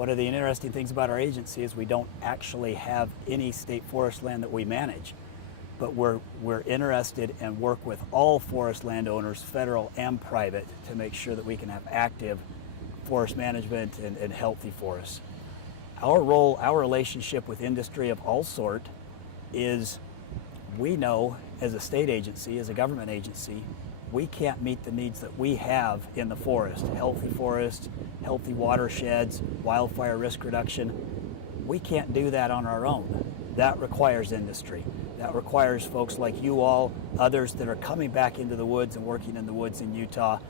One of the interesting things about our agency is we don't actually have any state forest land that we manage, but we're interested and work with all forest landowners, federal and private, to make sure that we can have active forest management and healthy forests. Our role, our relationship with industry of all sort is, we know as a state agency, as a government agency, we can't meet the needs that we have in the forest, healthy watersheds, wildfire risk reduction. We can't do that on our own. That requires industry. That requires folks like you all, others that are coming back into the woods and working in the woods in Utah.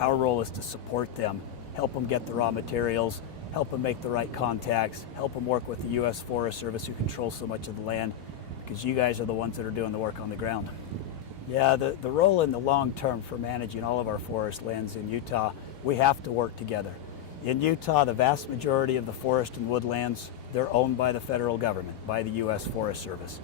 Our role is to support them, help them get the raw materials, help them make the right contacts, help them work with the U.S. Forest Service, who controls so much of the land, because you guys are the ones that are doing the work on the ground. Yeah, the role in the long term for managing all of our forest lands in Utah, we have to work together. In Utah, the vast majority of the forest and woodlands, they're owned by the federal government, by the U.S. Forest Service.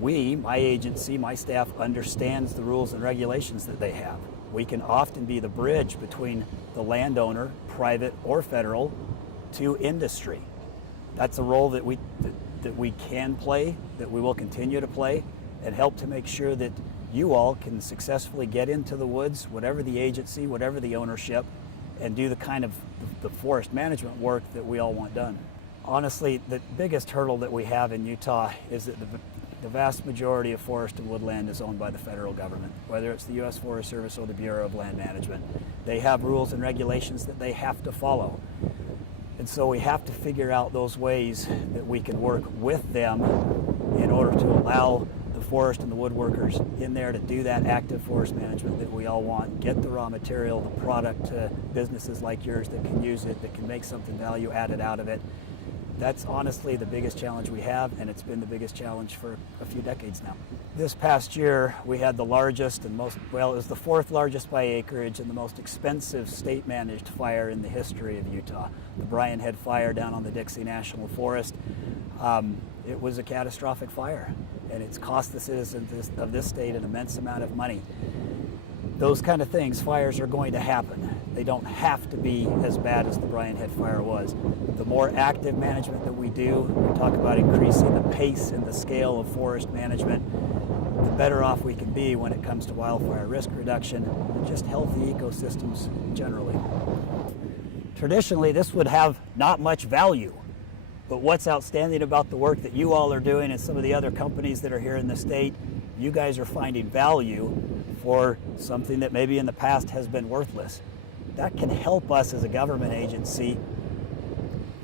We, my agency, my staff, understands the rules and regulations that they have. We can often be the bridge between the landowner, private or federal, to industry. That's a role that we can play, that we will continue to play, and help to make sure that you all can successfully get into the woods, whatever the agency, whatever the ownership, and do the kind of the forest management work that we all want done. Honestly, the biggest hurdle that we have in Utah is that the vast majority of forest and woodland is owned by the federal government, whether it's the U.S. Forest Service or the Bureau of Land Management. They have rules and regulations that they have to follow. And so we have to figure out those ways that we can work with them in order to allow the forest and the woodworkers in there to do that active forest management that we all want, get the raw material, the product to businesses like yours that can use it, that can make something value added out of it. That's honestly the biggest challenge we have, and it's been the biggest challenge for a few decades now. This past year, we had the largest and it was the fourth largest by acreage and the most expensive state-managed fire in the history of Utah, the Brian Head Fire down on the Dixie National Forest. It was a catastrophic fire, and it's cost the citizens of this state an immense amount of money. Those kind of things, fires are going to happen. They don't have to be as bad as the Brian Head Fire was. The more active management that we do, we talk about increasing the pace and the scale of forest management, the better off we can be when it comes to wildfire risk reduction and just healthy ecosystems generally. Traditionally, this would have not much value, but what's outstanding about the work that you all are doing and some of the other companies that are here in the state, you guys are finding value for something that maybe in the past has been worthless. That can help us as a government agency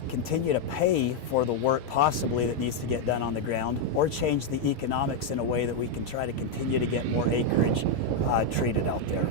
continue to pay for the work possibly that needs to get done on the ground, or change the economics in a way that we can try to continue to get more acreage treated out there.